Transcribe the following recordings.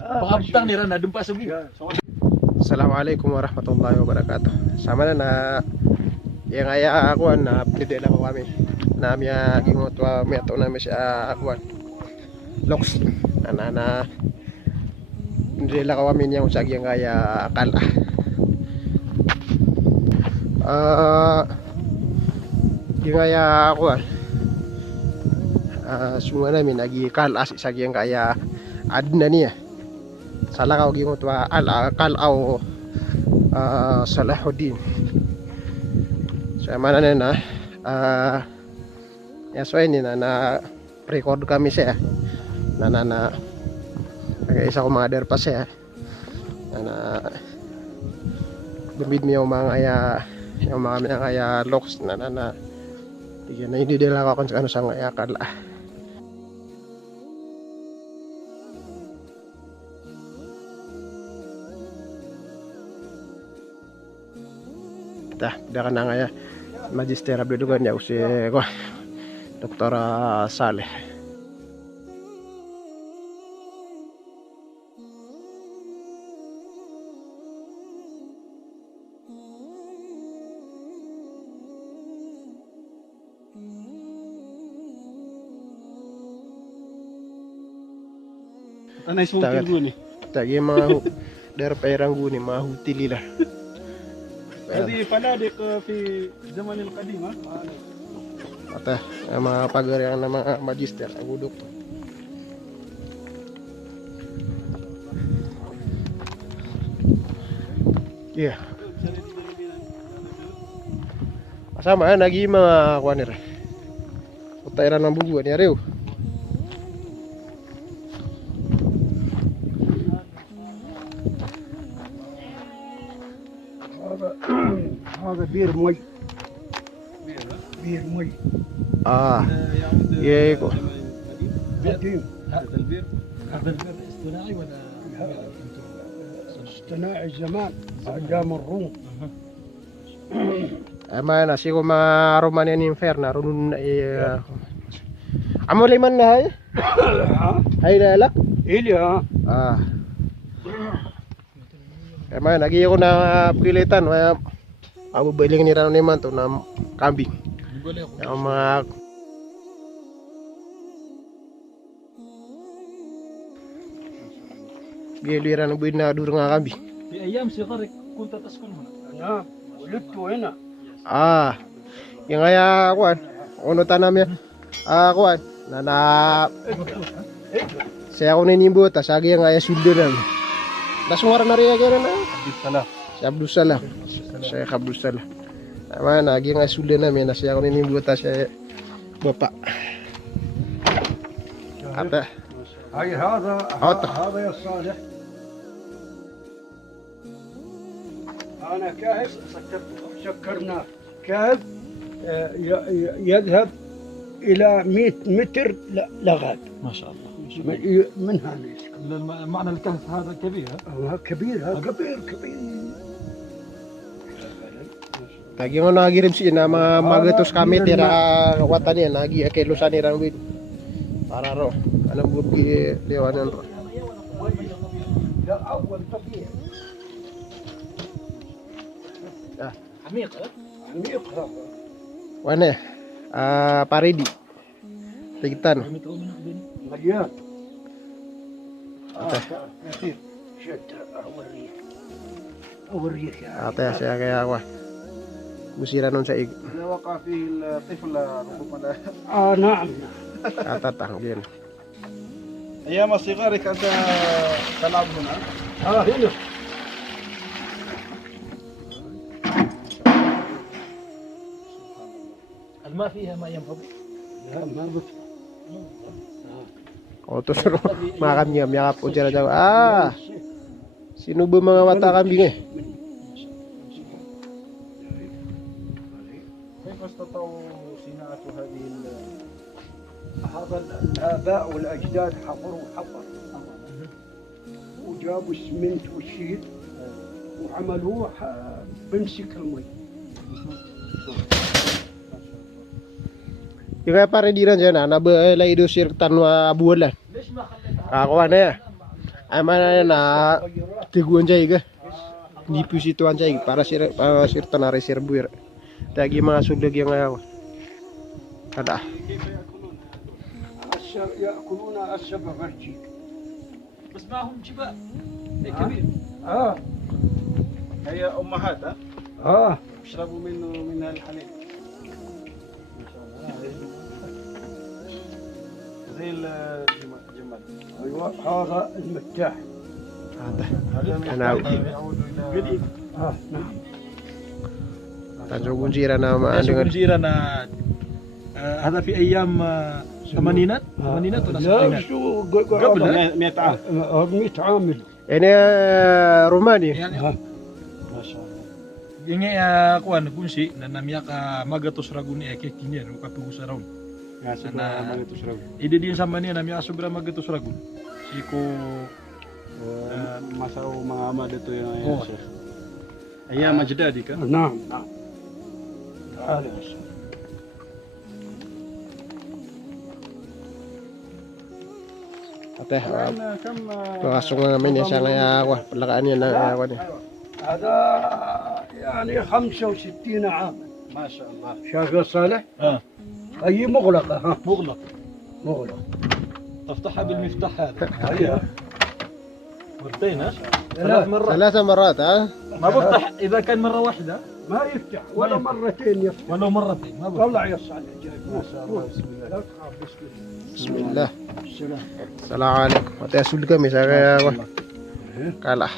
Pangabtang nira na dun pa sugi. Assalamualaikum warahmatullahi wabarakatuh. Sama na yang ayah akuan na pwede lang kami. Nami gingot wa meto na siya akuan. Loks na hindi lang kami yang usag yang kaya akala. Yung kaya akuan. Semua namin lagi kalas isag yang kaya adna niya. Salah kau gingot wa kalau Salahuddin. Saya mana na ya so ini na record kami saya na isa ko mga der pa siya na bimid mo yung mga kaya locks na tigyan na hindi nila ako kung ano sa nga kala. Dah kan nga magister abdudugan ya usi ko Dr. Saleh. Anay sungkin guni. Tagi mga der perang guni mga hutilila. Jadi panadik fi zaman al-qadim ha. Ata mga pagarian na mga magister ang udok. Yeah. Sama lagi mga kuanir. Utairan ng bubuan ya reu. هذا بير مي بير مي ييكو قديم هذا البير اصطناعي ولا اصطناعي زمان ايام الروم ama na sigo ma Romania ni inferna runun amo liman na hay lalak الي ama lagi ako na pilitan amo beling ni rano naman to na kambing yung mga بيليران بينا دور nga kambing. في ايام صغرك كنت تسكن هنا. انا ولدت هنا yung kaya kuan uno tanam ya kuan na saya ko ninimbo ta sagi yang kaya sundan nasungara na rin kaya na si Abdul Salam Syekh Abdul Salam mana lagi nga sundan namin na saya ko ninimbo ta siya bapak ata هاي هذا هذا يا صالح انا كاهب سكرناه كاهب يذهب الى 100 متر لغاد ما شاء الله. من هنا يسكن. معنى الكهف هذا كبير ها؟ كبير هذا كبير lagi nga nagirim si na magatos kami tira watan yan lagi kilusan ni Rangwin para ro anong bugi lewanan ro ده اول طبيعي عميق عميق هذا wane paridi tigitan مليان كثير شد اوريك يا ate saya kaya ako busiran nun sa ig إذا وقع فيه الطفل ربما لا. نعم atatang din أيام صغرك أنت تلعب هنا؟ هنا الماء فيها ما ينفض؟ لا ما بت Otos ro makan niya yakap ko dyan daw sino ba mga wata kambing كيف استطاعوا صناعة هذه هذا الآباء والأجداد حفروا حفر وجابوا السمنت والشيل وعملوه بمسك المي. Yung kaya pare di rin dyan na nabelay do sir tanwa bulan. Ako na ya. Mana na tiguan jay ga. Di pusituan jay para sirta na reservoir. Dagi mga sulag yung ayaw. Kada. يأكلون السبغرجي. بس معهم شباب كبير. هي امهات يشربوا منها الحليب. ما شاء الله. زي الجمال. ايوه هذا المتاح. هذا أنا قديم. نعم. Tanjung Gunjira na dengan جيراننا هذا في ايام ثمانينات ولا لا سبعينات؟ شو قبل 100 عام. 100 عام. ini Romani. ما شاء الله. Yang kuan kunci na namya ka magatos raguni eke kinyan ka pugusaraw. يا سلام ما تشرب. Ide din sama niya namya sobra magatos ragun. Siko مساو مع عماد يا شيخ. ايام اجدادك. نعم نعم. تعال يا شيخ. Ate, كم langsung namin yung isang palakaan niya na ako niya. هذا يعني 65 عام. ما شاء الله. شايف صالح؟ هي مغلقة mughlaq. مغلق. تفتحها بالمفتاح هذا. هي مرتين ها؟ ثلاث مرات. 3 مرات ha? ما بفتح اذا كان مره واحده ما يفتح ولا مرتين يفتح. ولو مرتين ما بفتح. طلع يا صالح جاي. ما شاء الله بسم الله. لا تخاف بسم الله. Bismillah. السلام. Assalamualaikum. Ate, asul kami sa kaya kalah.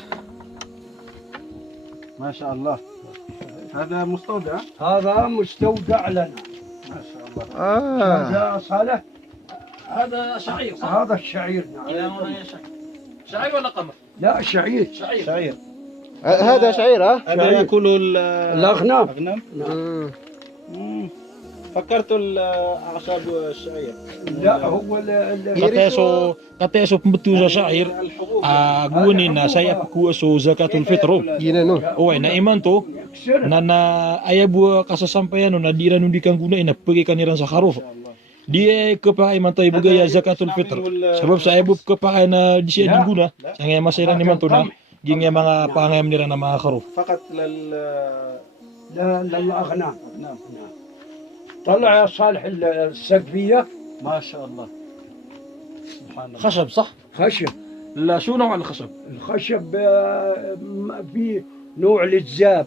ما شاء الله. هذا مستودع. هذا مستودع لنا. ما شاء الله. هذا صالح. هذا شعير صح؟ هذا الشعير الى نعم. هنا يا شعير. شعير ولا قمح؟ لا شعير. شعير. شعير. هذا شعير ha? هذا ياكل الأغنام. الاغنام. Hmm. فكرت اعشاب الشعير. لا هو Kateso pembetu sa sha'ir. الحبوب. Gunin na saya ku so zakatul fitr. Gina no. Oy na iman to يكسرها. na ayabu kasasampayan no na dira nun dikang guna ina pagi kaniran sa kharuf. Dia kepakai mantai bugaya zakatul fitr. Sebab sa ayabu kepakai na di siya guna. Sa ngay masairan ni man to na gingya mga pangayam nira na mga kharuf. فقط للأغنام. نعم. طلع يا صالح السقفية. ما شاء الله. سبحان الله. خشب صح؟ خشب. لا شو نوع الخشب؟ الخشب في نوع للزاب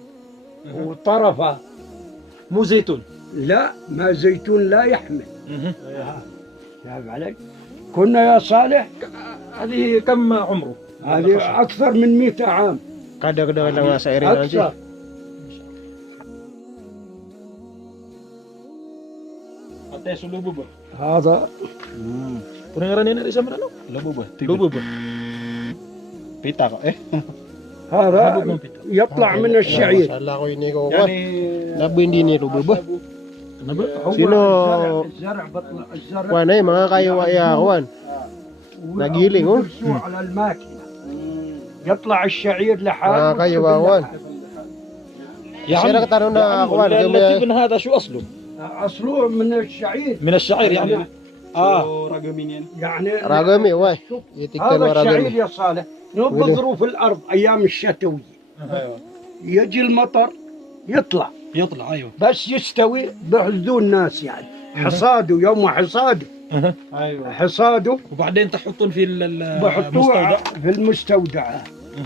وطرفه. مو زيتون. لا ما زيتون لا يحمل. شايف عليك؟ كنا يا صالح هذه كم عمره؟ هذه أكثر من 100 عام. Kadang-kadang na sa area nanti. أكثر. Kateso lububa. هذا Pendengaran ini sa mana no? لبوبة. Lububa. بيتا هذا Lubub ng pita. يطلع من الشعير. Sala ko ini ko. يعني Labo hindi ni Lububa. Ano ba? هو سينو- الزرع بطلع الزرع. Kuan ay mga kayo ya kuan. نجيلي هو. ويدرسوه على الماكينة. يطلع الشعير لحاله. كايو والشبل باوان. لحاله. يا Sira عم ka tanong na kuan. التبن هذا شو أصله؟ أصله من الشعير. من الشعير يعني. رقمين يعني Ragami wai. Itiktan هذا wa الشعير ragami. يا صالح نبذره في الأرض أيام الشتوية. ايوه. يجي المطر يطلع يطلع أيوه. بس يستوي بحذو الناس يعني حصاده يوم حصاده ايوه. حصاده وبعدين تحطون في بحطوه المستودع. في المستودع.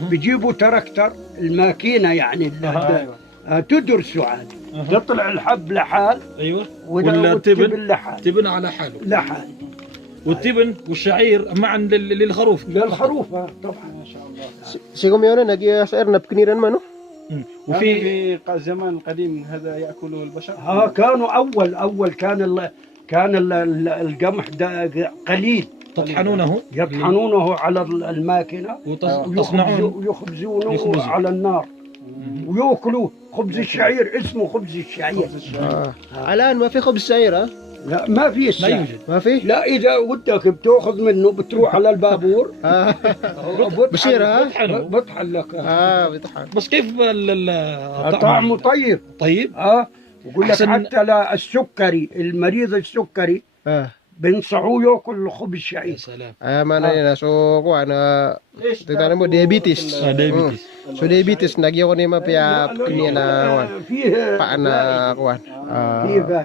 بيجيبوا تراكتر الماكينة يعني تدرسوا عاد. يطلع الحب لحال أيوه. والتبن والتبن لحال تبن على حاله. لحال والتبن والشعير معا للخروف. للخروف طبعا. ما شاء الله. Sigum yun na nag-share na pkiniran man no. وفي في الزمان القديم هذا ياكله البشر. كانوا أول كان القمح قليل. تطحنونه يطحنونه على الماكينة وتصنعون ويخبزونه يخبزوا. على النار ويأكلوه. خبز الشعير اسمه خبز الشعير. الآن ما في خبز شعير ها؟ لا ما في لا الساعة. يوجد. ما في؟ لا إذا ودك بتأخذ منه بتروح على البابور. بشير ها؟ بطحن لك. بيطحن. بس كيف طعمه طيب. طيب. يقول لك أحسن- حتى لا السكري المريض السكري بينصحوه ياكل خبز يا شعير. سلام. mana nila so kuan tignan mo diabetes. diabetes. So diabetes nagyo ko ni mapia kini na kuan. فيه Paana kuan. فيه فايدة.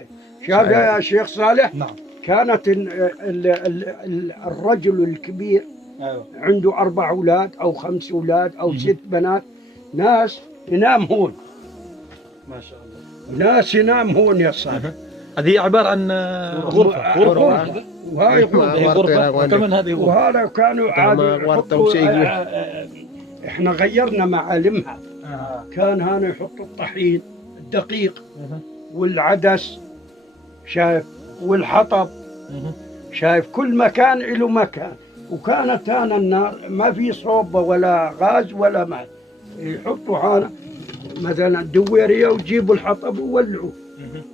شاف يا شيخ صالح؟ نعم. كانت الرجل الكبير عنده 4 أولاد أو 5 أولاد أو 6 بنات، ناس ينام هون، ما شاء الله. ناس ينام هون يا صالح. هذه عبارة عن غرفة. غرفة. وهاي هي غرفة وكمان هذه غرفة. وهذا كانوا عادي يحطوا احنا غيرنا معالمها. كان هنا يحطوا الطحين، الدقيق، والعدس، شايف، والحطب، شايف، كل مكان له مكان. وكانت هنا النار ما في صوبة ولا غاز ولا ماء، يحطوا هنا مثلا دويرية ويجيبوا الحطب ويولعوه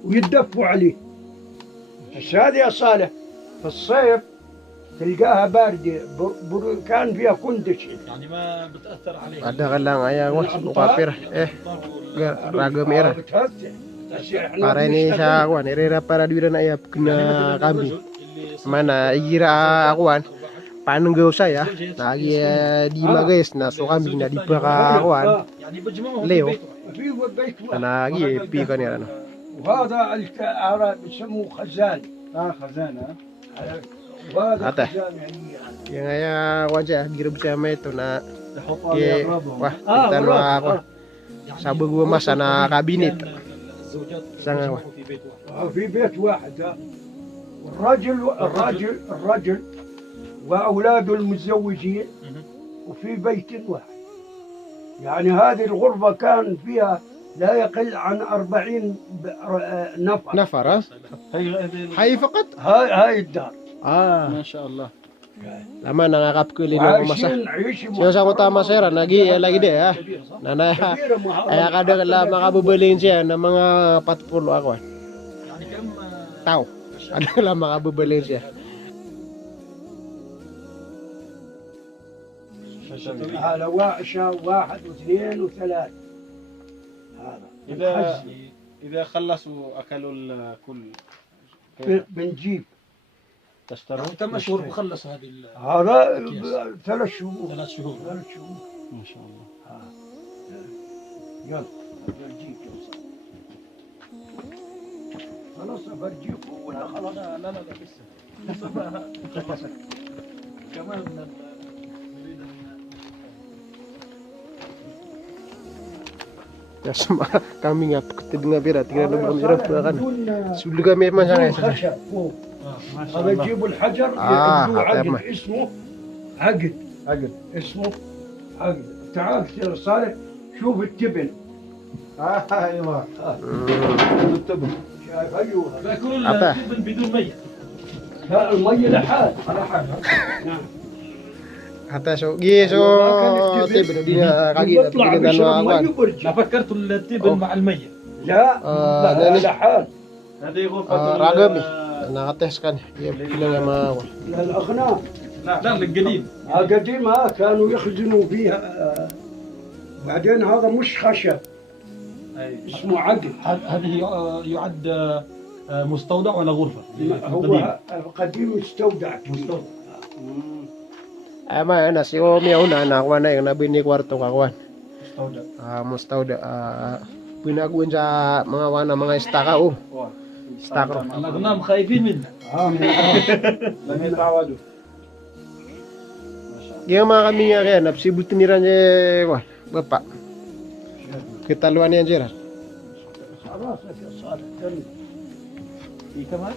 ويدفوا عليه. بس هذه يا صالح في الصيف تلقاها باردة، كان فيها كندش، يعني ما بتأثر عليها. Ada ka lang ay ukapir raga merah. Para ini sa kuan irera para dira na ayap kena kami. Mana igira kuan panunggaw saya lagi di magais na so kami na di para kuan يعني بجمعهم Leo. في بيت واحد. na lagi pi kan ya no. وهذا العرب يسموه خزان. خزانة. وهذا Ate. خزان يعني. Yang ay wajah girub siya may to na يحطوا ye أغراضهم. wah kita no ako sabu gua masa na kabinet الزوجات Sanga. بيجمعوا في بيت واحد. في بيت واحد. الرجل وأولاده المتزوجين وفي بيت واحد. يعني هذه الغرفة كان فيها لا يقل عن 40 نفر. nafar ha hay fakat هاي الدار. ما شاء الله. lama nangakapkuli ng masa. عايشين عيش Siya sa utama sir, lagi de ha. Nana كبيرة مع ay kada la makabubalin siya ng mga 40 ako. يعني كم Tao. Ada la makabubalin siya. هذا واحد واثنين وثلاث. هذا إذا خلصوا أكلوا الكل بنجيب. تشترون. كم أشهر بخلص هذه هذا 3 شهور. 3 شهور. 3 شهور. ما شاء الله. يلا برجيك خلاص برجيك ولا خلاص. لا لا لا لسه كمان نريد أن Ya sama kami ngap ketidinga bira tinggal na bira kan. Sudah kami man بدون sana. خشب فوق. ما شاء هذا الله. يجيبوا الحجر آه، يعملوا عقد تمام. اسمه عقد. عقد. اسمه عقد. تعال سير صالح شوف التبن. ايوه. التبن. شايف ايوه. باكل أبا. التبن بدون مية. لا المية لحال. نعم. Hata so giso tibe dia kagi na يطلع tinggal بيشرب na مية ako. وبرجع. أنا فكرت التبن مع المية. لا لا ناني. لحال. هذه غرفة Ragam nakates kan. Iya bilang nga mga الأغنام. لا القديم. قديم كانوا يخزنوا فيها. بعدين هذا مش خشب اسمه عقد. هذه يعد مستودع ولا غرفة؟ هو قديم مستودع كبير. مستودع. ama na si Omi una na ako na yung nabini kwarto kakuan. مستودع. Mustauda pinaguan sa mga wana mga istaka oh. Istaka. الأغنام خايفين منها. لم يتعودوا. Yung mga kami nga kaya napsibutin nila niya kwa bapak. Kitaluan niya jera. خلاص يا صالح تم. في كمان؟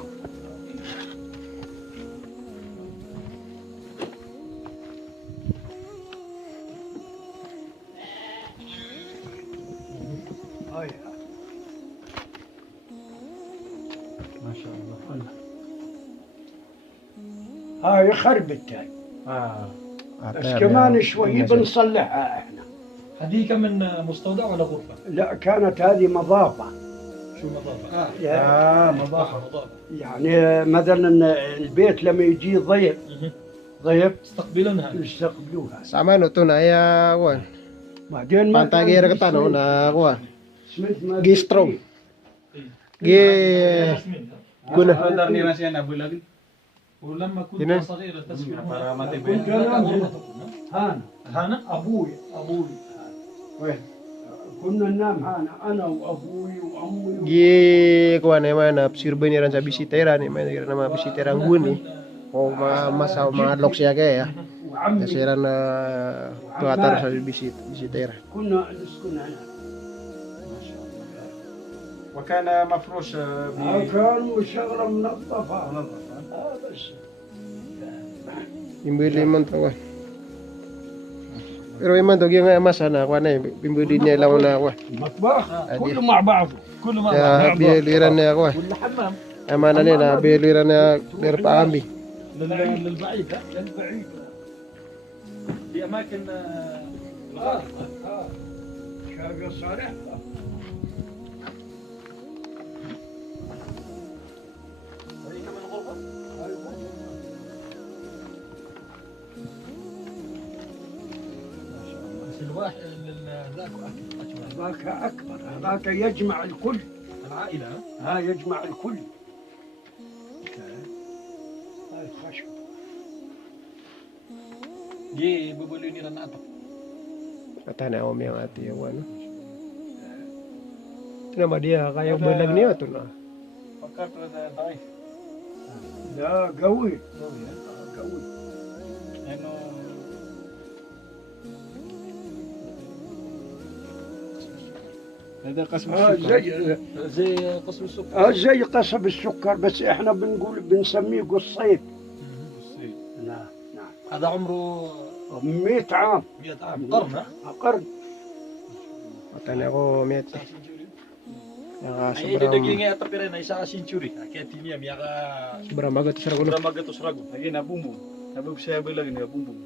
هاي ما شاء الله. هاي خربت هاي. بس كمان شوي بنصلحها احنا. هذه كمان مستودع ولا غرفة؟ لا كانت هذه مضافة. شو مضافة؟ مضافة. يعني مثلا البيت لما يجي ضيف يستقبلونها. يستقبلوها. Sama no to na ya kuan. بعدين ما Pantagera ka tano na kuan. اسمنت ما Gi strong. Gi ياسمين. guna. Benar ni nasi anak bulan. ولما كنت هنا؟ صغيرا تسكن Para هنا mati كنت ba? أنام هنا. هنا أبوي Weh. كنا ننام هنا أنا وأبوي وأمي Gi kuan naman na sirbe ni ran sa bisitera ni man na mga bisiterang guni. O masa mga lok siya kaya. وعمي Kasi ran na tuatar sa bisitera. كنا نسكن هنا. وكان مفروش كانوا شغلة منظفة. منظف. بس Imbili man to. Pero iman to gyang masa na kuan na imbili niya lang na kuan. المطبخ عادي. كله مع بعضه. كل ما Ya biliran niya kuan. ولا حمام Amana ni na biliran niya der pa ambi. للبعيد ها للبعيد. في اماكن شاقة صالح. هذه كمان غرفه بس الواحد ذاك اكبر هذاك أكبر، هذاك يجمع الكل. العائله ها يجمع الكل. هاي خشب. جي بقولوا لي انا اعتقد Katana om yang ati awan. Nama dia kayak belag niya to na. فكرت هذا ضعيف لا قوي. قوي. لانه هذا قسم السكر. زي قسم السكر زي قصب السكر بس احنا بنسميه قصيد. نعم نعم. هذا عمره 100 عام. 100 عام قرن ها قرن. Katana ko miat. Ya ay hindi naging tapire na isa ka century kaya tiniam ya ka sobrang magat sa kuno. drama gatos rago lagi na bumbong. Nabog siya lagi na bumbong.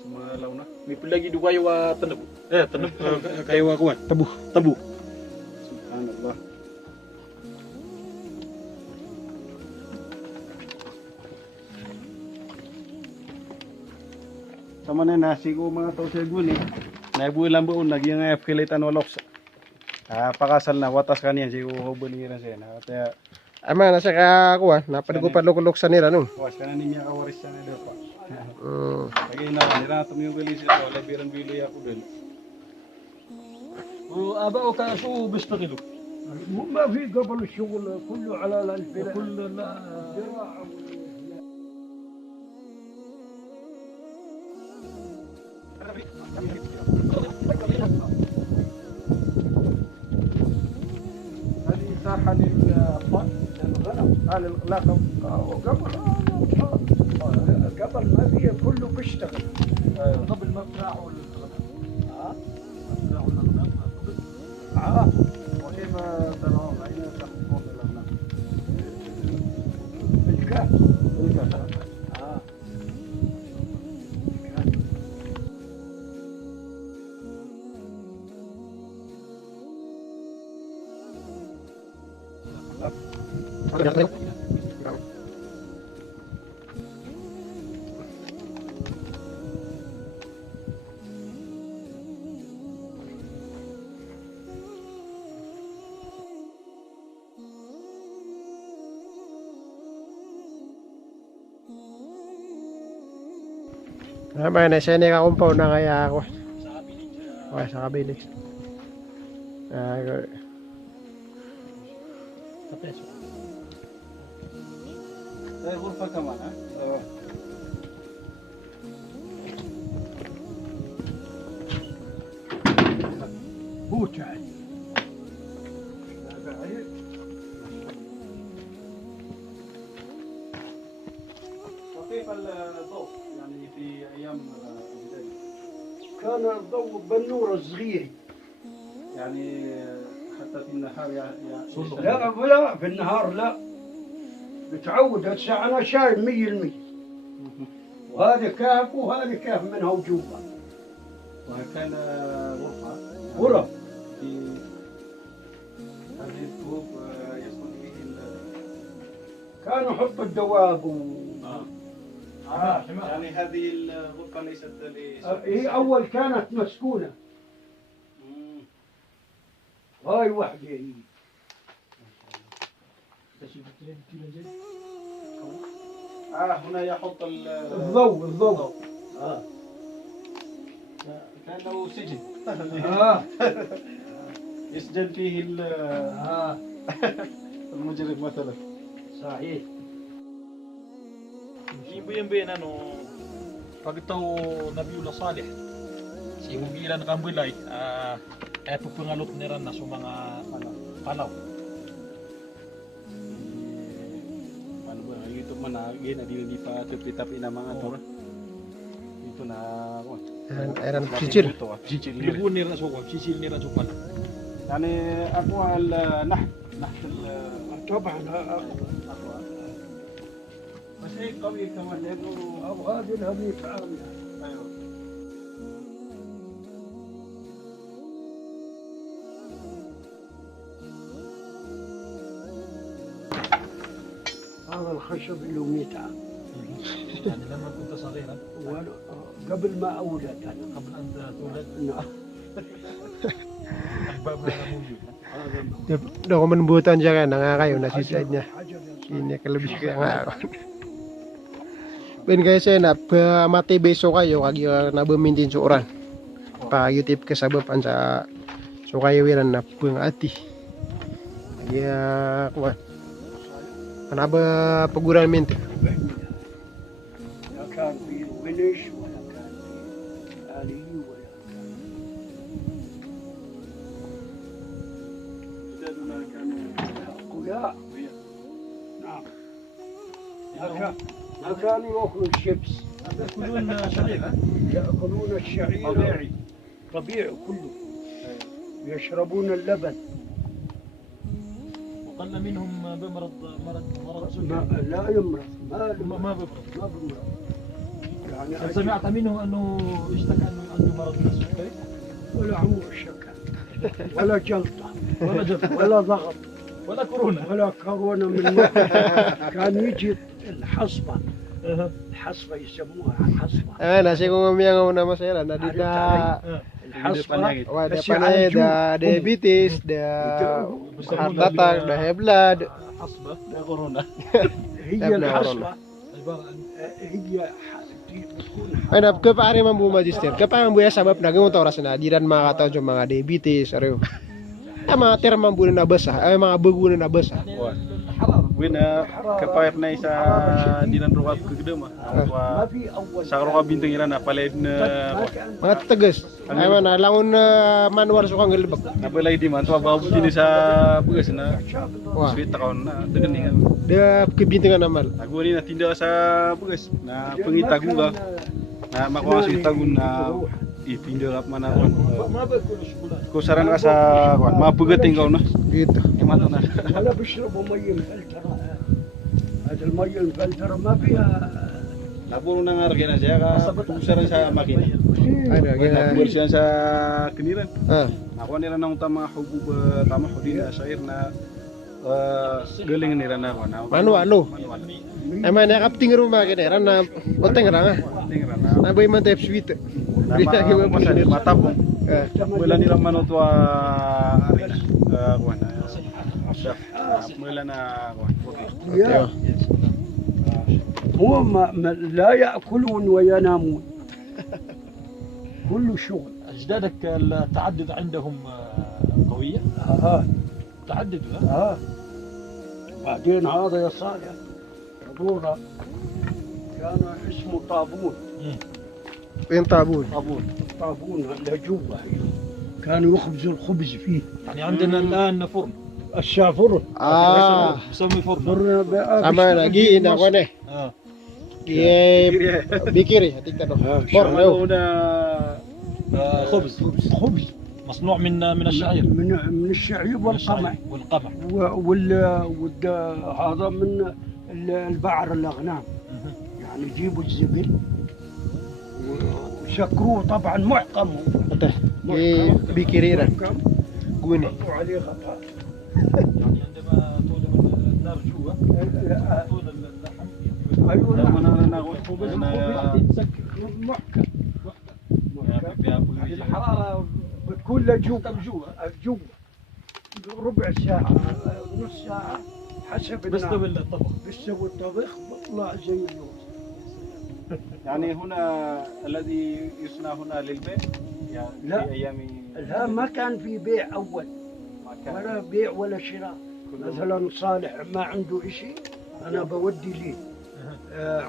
Sa mga launa. may pilagi do kayo tanab tanab Kayo kuan. Tabu. Tabu. Subhanallah. Sama na nasi ko mga tao sa guni. Naibuhi lang buon naging kilitan waloks. Pakasal na watas kaniya si hubuli na siya. Kaya Ama na sa ka kuan, napadugod-padlok sa nila no. was kana ni miya kawaris siya na daw pa. Mm. Lagi na nira tumiyong gali sila wala bilang bili ako din. وآباؤك شو بيشتغلوا؟ ما في قبل الشغل كله على البلاد. كل زراعة. هذه ساحة للأطفال. للغنم. لا قبل ما في كله بيشتغل. قبل ما بتاعوا الغنم بتاعوا الأغنام وكيف ترون أين تحكمون الأغنام؟ الكهف. Ama na siya ni ka compound na kaya ako. Okay, sa kabili. هذه غرفة كمان ها؟ بوتة. وكيف الضوء يعني في أيام البداية؟ كان الضوء بالنور الصغير. يعني حتى في النهار لا في النهار لا. بتعود هسه انا شايف 100%. وهذا كهف وهذا كهف منها وجوبه. وكان غرفة غرف. في هذه الكوب يسكن فيه كانوا يحطوا الدواب يعني هذه الغرفة ليست هي اول كانت مسكونه. هاي وحده هي. هنا يحط الضوء. كأنه سجن. يسجن فيه المجرم مثلا. صحيح. Ibu yang pag tao Nabiullah Saleh si Hugilan Kambulay eto pengalot nila na sa mga palaw. Paano ba? Ito man na di pa tapi na mga tura. Ito na Airan cicil. Cicil. Libun nila sa ko, sisil nila sa pala. يعني أقوى النحت طبعا بس هيك قوي كمان لأنه أو هذه الهديك عاملة. أيوه. هذا الخشب له 100 عام. يعني لما كنت صغيرا قبل ما أولد أنا. قبل أن تولد نعم. الباب هذا موجود. Dokumen jangan nangayo na sisanya. Ini kalau bisa nga. Ben guys na mati beso kayo kagi na bumintin suoran. Pa YouTube ke sababan sa so kayo wiran na pengati. Ya kuan. Anaba paguran mente. لا كان في ونش ولا كان في آلي ولا كان أقوياء. نعم. ما كانوا يأكلوا الشبس. يأكلون شعير. يأكلون الشعير طبيعي. طبيعي كله. يشربون اللبن. وقل منهم بمرض سكري. لا يمرض. ما بمرض. ما بمرض. يعني هل سمعت منه انه اشتكى انه عنده مرض السكري؟ ولا عمر شكا ولا جلطة ولا جد ولا ضغط ولا كورونا. ولا كورونا من مرة. كان يجي الحصبة يسموها حصبة. Nasi ko ngomong na masaya na di da الحصبة wah da بس panay يعالجون. da diabetes da heart attack da high blood. حصبة كورونا. هي ابن الحصبة عبارة عن هي بتكون Ay na kapare man bu magister. Kapang bu ya sabab naging oras na diran mga katao yung mga diabetes ariyo. Mga termang bu na basa, ay mga bagu na basa. الحرارة. وين كفاير نايسا دينان روات كقدام ما في أول ساكرو بintang iran apalay ما na كان Mga tegas. Ay man laun manual sukang gelbak. apalay di man tuwa babu kini sa bugas na Wah, sweet account na dengan dia kebintangan namal. aku ni na tinda sa bugas na pangitagun ba na makuha sa itagun na itinda kap mana kon ما باكل الشوكولاته. ko saran ka sa kon mapugating ka na Gitu. imato na ولا بيشربوا مية مفلترة. هذه المية المفلترة ما فيها. lapuro na nga rin siya ka saran sa makina Ada gina. bersih sa keniran Ah, nakuha nila ng tama hubub tama hudi na sa air na galing nila na ko na manual lo. Ay man yakap tingro mga kina na oteng ranga. tingran na Na boy man type sweet. Bisa nama kiwa masa di matapong Ah, mula nila manutwa arena kuan chef mula na kuan يا هو لا يأكلون وينامون. كل شغل. اجدادك التعدد عندهم قويه. تعدد بعدين هذا يا صالح حضوره كان اسمه طابون. yung tabun. طابون لجوه كانوا يخبزوا الخبز فيه. يعني عندنا الان فرن الشافر بسمي فرن. Sama lagi ina ko ne. Ye bikiri hatik tado. Bor leo. na خبز خبز مصنوع من الشعير. من الشعير والقمح والقمح. هذا من البعر الاغنام. يعني يجيبوا الزبل وشكروه طبعا محكم. Ye bikiri ra. محكم Guni. حطوا عليه غطاء. يعني عندما تولد النار جوا طول اللحم. ايوه نعم. na الخبز na يتسكر محكم. هذه الحراره بتكون لجوا جوا ربع ساعة نص ساعة حسب بس النار. بالطبخ. بيستوي الطبخ بطلع زي اللوز. يعني هنا الذي يصنع هنا للبيع يعني لا. في أيام لا ما كان في بيع أول ما كان ولا بيع ولا شراء. كله مثلا صالح ما عنده إشي أنا بودي ليه.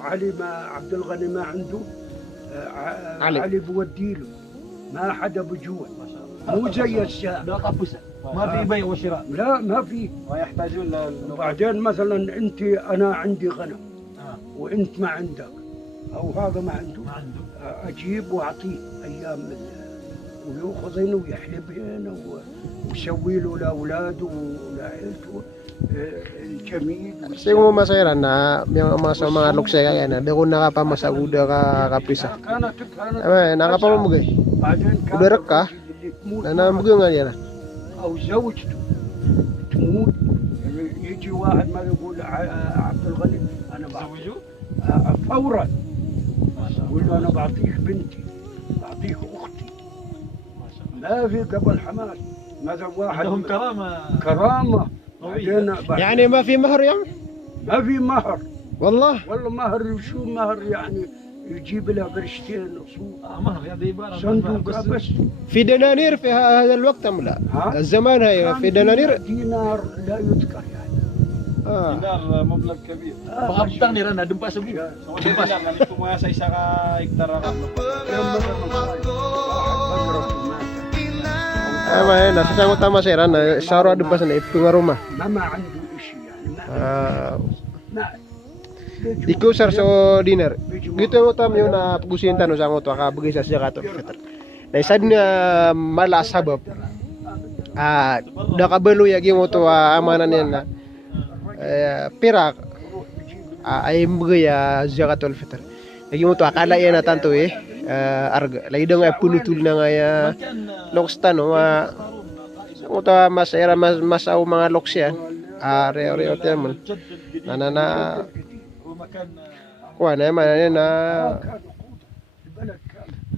علي ما عبد الغني ما عنده علي بودي له. ما حدا بجوع مو زي الساعة. لا طبسة. ما في بيع وشراء. لا ما في. ويحتاجون وبعدين مثلا أنت أنا عندي غنم وأنت ما عندك أو هذا ما عنده ما عنده. أجيب وأعطيه أيام ويأخذن ويحلبهن ويسوي له لأولاده ولعيلته الجميل. Siguro masaya na yung mga luksa kaya na doon nakapamasaguda ka kapisa. كانت Ay, nakapamugay. بعدين كان ودرك كا؟ الرجل اللي تموت Na namugay nga yan. أو زوجته تموت يجي واحد ما يقول عبد الغني أنا بعطيك زوجوه؟ فورا ما شاء يقول الله. له أنا بعطيك بنتي بعطيك أختي. ما شاء الله. ما في قبل حماس مثلا واحد عندهم كرامة كرامة. قوية. بعدين Yani ma fi mahar yan? ما في مهر Wallah. والله مهر شو مهر يعني يجيب له قرشتين صوت مهر هذه عبارة عن صندوق بس. بس. في دنانير في هذا الوقت أم لا؟ ها؟ الزمان هاي في دنانير؟ دينار لا يذكر يعني. dinar مبلغ كبير. Pakabutang nila na dumpa sa buka. Sama dinar ganito mo sa isa ka hektar ka. كم مرة مصايب. واحد بقرة مات. Ay, may nasasangot tama sir, sa araw ba sa ipungaruma? ما عنده شيء يعني ما Ikaw sir so dinner. Gito mo tam yun na pugusin tanong sa ngoto ka bugay sa zakatul fitr. Na isa na mala sabab. Nakabalo yagi mo to amanan yan na pira ay bugay zakatul fitr. Lagi mo to akala yan na tanto arga. Lagi daw nga punutul na nga lokstan no mo to masera masaw mga loks yan. Reo temen. Na kuha na man na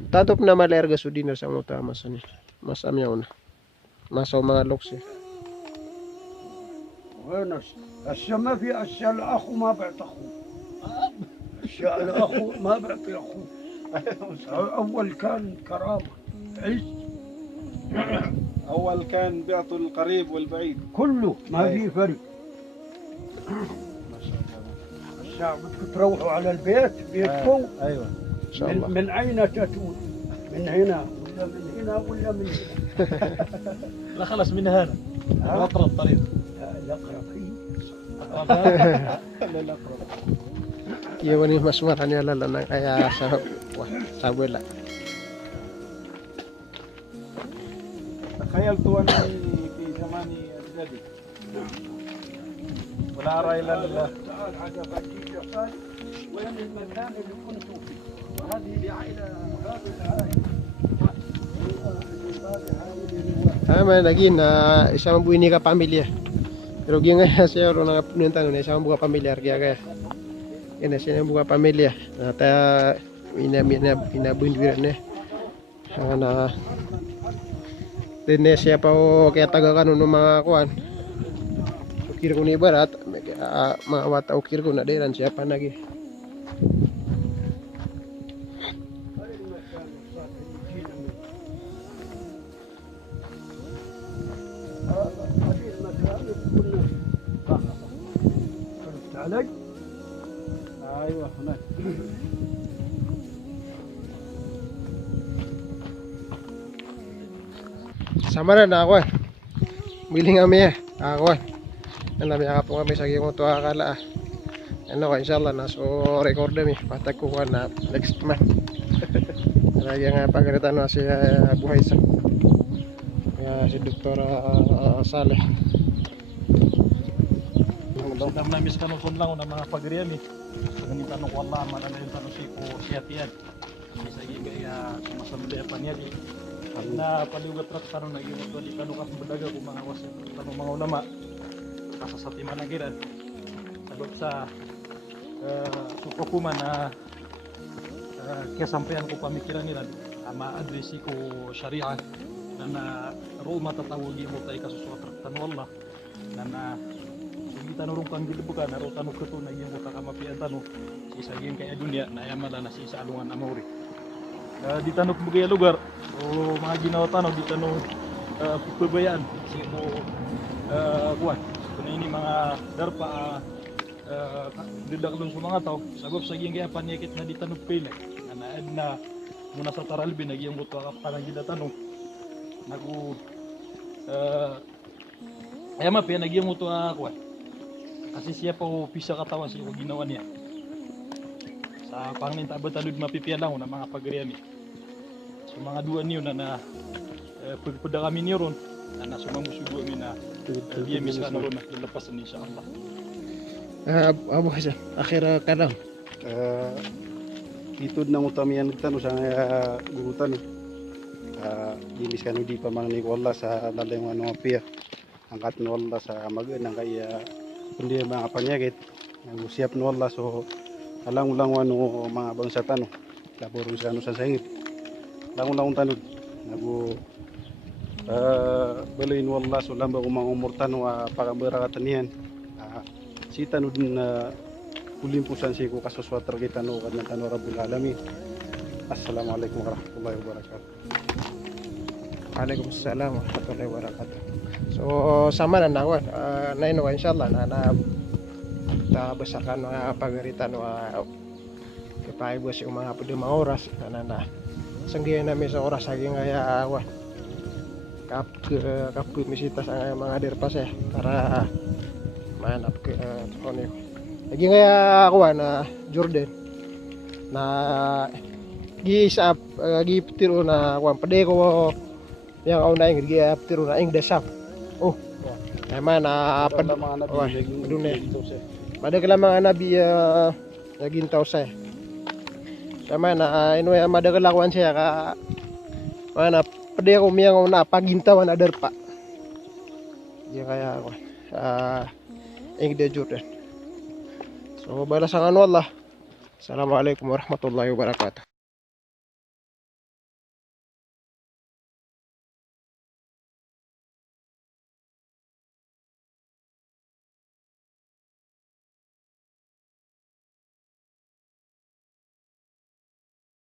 tatop na malerga so dinner sa mga tamas ni masam yaw na masaw mga loks eh. وين هسه ما في هسه الاخو ما بيعطي اخوه. هسه الاخو ما بيعطي اخوه. اول كان كرامه عز. أول كان بيعطوا القريب والبعيد. كله ما في فرق. ما شاء الله. الساعة بدكم تروحوا على البيت بيتكم أيوة. إن شاء الله. من أين تأتون؟ من هنا ولا من هنا ولا من هنا؟ لا خلص من هنا. أقرب طريق. الأقرب هي. للأقرب. Yawan ni mas maranya lala na kaya sa abuela. تخيلت أني في زمان أجدادي ولا أرى إلا الله. تعال على بقية صار وين المكان اللي كنتوا فيه؟ وهذه العائلة هذه العائلة. Tama lagi na isang buhay ni ka pamilya. Pero gina siya ro na punta no isang buka pamilya kaya ina siya buka pamilya. Nata ina bunduira ne. Na siya pa o kaya taga kanon ng mga kuan. Ukir ko ni barat mga wata ukir ko na deran siya pa nagi. هذه المكان اللي كنا عرفت علي؟ أيوة هناك. Sama na ako. Biling kami ako. Nami ako kami sa gimo to akala. Ano ko inshallah na so record mi patag ko na next month. Lagi nga pagkaritan na si buhay sa si Dr. Saleh. Sedang namis kanong lang na mga pagriyan eh. Ganun tanong wala man ano yung tanong si ko siyatian. Bisa gaya sumasambay pa niya di. Na paliugat rat tanong naging di tanong ka kumbaga kung mga was tanong mga ulama. Kasasatiman na giran. Sabab sa sukukuman na kasampayan ko pamikiran nila ma-address ko syariah na ro matatawagi mo tayo kasusuat tanong Allah na kita nurung kang gilebukan naro tanu ketu na yung kota kamapian tanu sisa yung kaya dunia na yamala na si alungan amori di tanuk bugaya lugar o mga ginawa tanu di tanu pebayaan si mo kuan kuno ini mga darpa didak dun sa mga tao sabab sa giyang kaya panyakit na di tanuk pila na muna sa taralbi nagiyang buto ka panagida tanong nagu ay mapi nagiyang buto ako kasi siya po pisa katawan siya ko ginawa niya sa pangninta batalud mapipian lang na mga pagriami so mga duan niyo na pagpada kami niyo ron na sumamusugo kami na dia misal ron na lalapasan insyaallah Abu Hasan akhir kadang Itod na utamian kita no sa gurutan dinis kanu di pamangni wala sa laleng ano pia angkat no wala sa magan ang kaya kundi mga panyakit nagusiap no wala so alang ulang wano mga bangsa tano laborong sa ano sa sangit lang tanod nagu baloin wala so lamba umang umur tano pagambara katanian si tanod na Kulimpusan siya ko kasuswater kita no kanang tano Rabbul Alamin. Assalamualaikum warahmatullahi wabarakatuh. Waalaikumsalam warahmatullahi wabarakatuh. So sama na nawan naino insyaallah na tabasakan mga pagaritan kapay bos yung mga pwede mga oras na sanggihan namin sa oras lagi nga awan kapit misita sa mga dirpas para manap ke konyo lagi nga ako na Jordan na gi-isap gi-tiro na kuan pade ko yang au na ing gi-tiro na ing desap oh ay man pad padune pada kala mga nabi nagintaw sa sama na ino ya mada kala kuan siya ka mana pade ko miyang na pagintawan adar pa di kaya ako ing de Jordan. So balasangan wallah. Assalamualaikum warahmatullahi wabarakatuh.